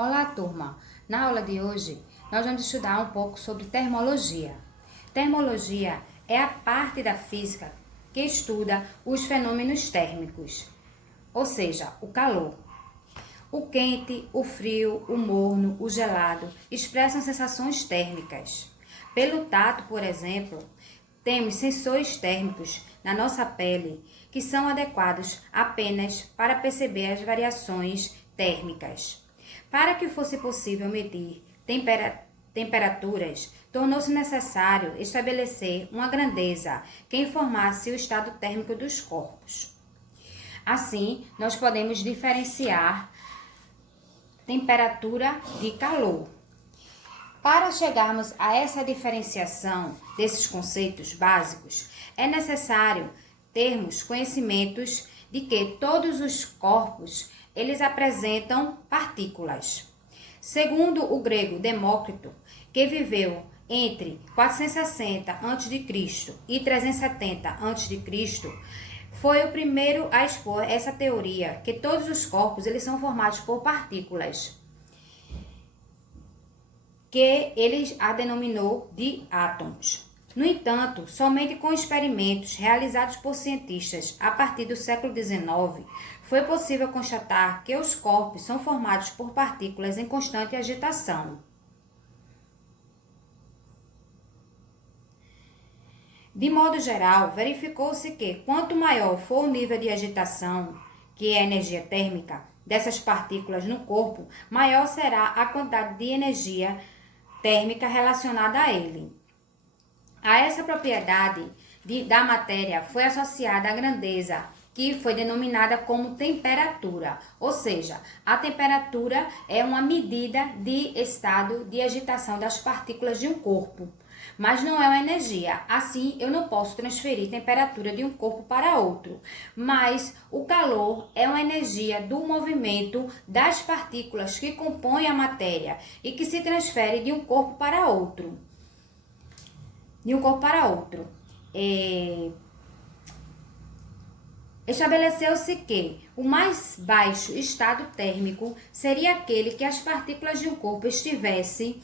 Olá, turma! Na aula de hoje, nós vamos estudar um pouco sobre termologia. Termologia é a parte da física que estuda os fenômenos térmicos, ou seja, o calor. O quente, o frio, o morno, o gelado expressam sensações térmicas. Pelo tato, por exemplo, temos sensores térmicos na nossa pele que são adequados apenas para perceber as variações térmicas. Para que fosse possível medir temperaturas, tornou-se necessário estabelecer uma grandeza que informasse o estado térmico dos corpos. Assim, nós podemos diferenciar temperatura de calor. Para chegarmos a essa diferenciação desses conceitos básicos, é necessário termos conhecimentos de que todos os corpos eles apresentam partículas. Segundo o grego Demócrito, que viveu entre 460 a.C. e 370 a.C., foi o primeiro a expor essa teoria, que todos os corpos eles são formados por partículas, que ele a denominou de átomos. No entanto, somente com experimentos realizados por cientistas a partir do século XIX, foi possível constatar que os corpos são formados por partículas em constante agitação. De modo geral, verificou-se que quanto maior for o nível de agitação, que é a energia térmica, dessas partículas no corpo, maior será a quantidade de energia térmica relacionada a ele. A essa propriedade da matéria foi associada a grandeza, que foi denominada como temperatura, ou seja, a temperatura é uma medida de estado de agitação das partículas de um corpo, mas não é uma energia. Assim, eu não posso transferir temperatura de um corpo para outro, mas o calor é uma energia do movimento das partículas que compõem a matéria e que se transfere de um corpo para outro. Estabeleceu-se que o mais baixo estado térmico seria aquele que as partículas de um corpo estivessem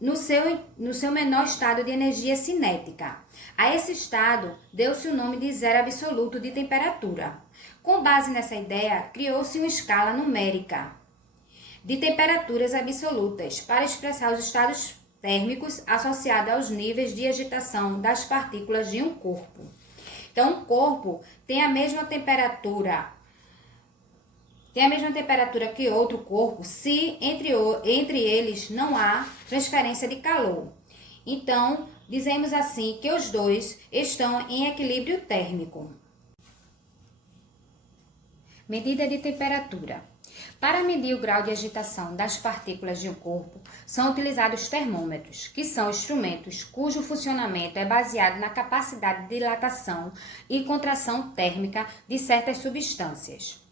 no seu menor estado de energia cinética. A esse estado deu-se o nome de zero absoluto de temperatura. Com base nessa ideia, criou-se uma escala numérica de temperaturas absolutas para expressar os estados térmicos associados aos níveis de agitação das partículas de um corpo. Então, um corpo tem a mesma temperatura que outro corpo se entre eles não há transferência de calor. Então, dizemos assim que os dois estão em equilíbrio térmico. Medida de temperatura. Para medir o grau de agitação das partículas de um corpo, são utilizados termômetros, que são instrumentos cujo funcionamento é baseado na capacidade de dilatação e contração térmica de certas substâncias,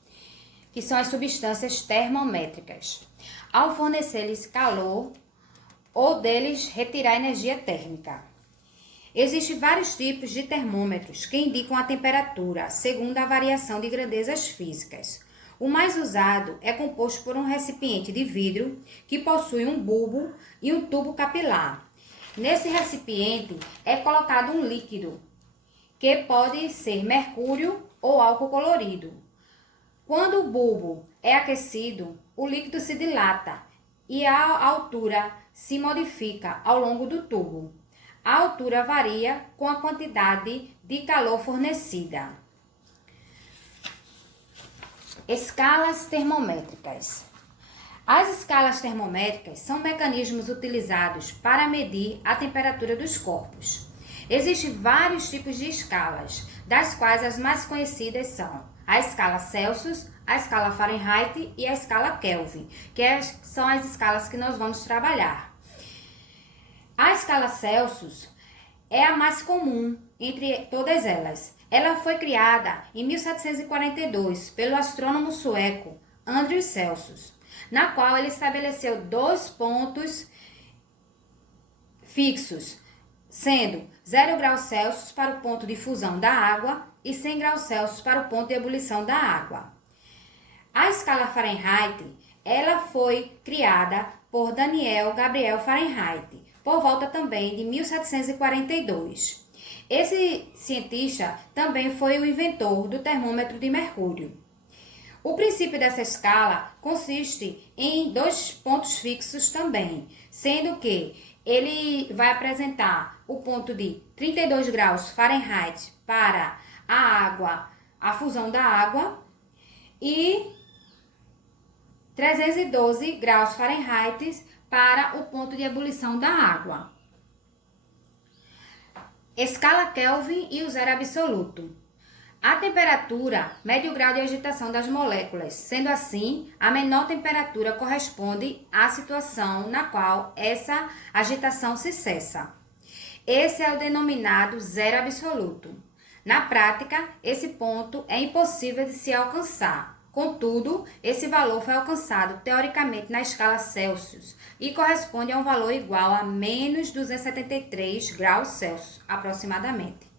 que são as substâncias termométricas, ao fornecer-lhes calor ou deles retirar energia térmica. Existem vários tipos de termômetros que indicam a temperatura, segundo a variação de grandezas físicas. O mais usado é composto por um recipiente de vidro que possui um bulbo e um tubo capilar. Nesse recipiente é colocado um líquido, que pode ser mercúrio ou álcool colorido. Quando o bulbo é aquecido, o líquido se dilata e a altura se modifica ao longo do tubo. A altura varia com a quantidade de calor fornecida. Escalas termométricas. As escalas termométricas são mecanismos utilizados para medir a temperatura dos corpos. Existem vários tipos de escalas, das quais as mais conhecidas são a escala Celsius, a escala Fahrenheit e a escala Kelvin, são as escalas que nós vamos trabalhar. A escala Celsius é a mais comum entre todas elas. Ela foi criada em 1742 pelo astrônomo sueco Andreas Celsius, na qual ele estabeleceu 2 pontos fixos, sendo 0 graus Celsius para o ponto de fusão da água e 100 graus Celsius para o ponto de ebulição da água. A escala Fahrenheit Ela foi criada por Daniel Gabriel Fahrenheit, por volta também de 1742. Esse cientista também foi o inventor do termômetro de mercúrio. O princípio dessa escala consiste em 2 pontos fixos também, sendo que ele vai apresentar o ponto de 32 graus Fahrenheit para a água, a fusão da água, e 312 graus Fahrenheit para o ponto de ebulição da água. Escala Kelvin e o zero absoluto. A temperatura mede o grau de agitação das moléculas, sendo assim, a menor temperatura corresponde à situação na qual essa agitação se cessa. Esse é o denominado zero absoluto. Na prática, esse ponto é impossível de se alcançar. Contudo, esse valor foi alcançado teoricamente na escala Celsius e corresponde a um valor igual a menos 273 graus Celsius, aproximadamente.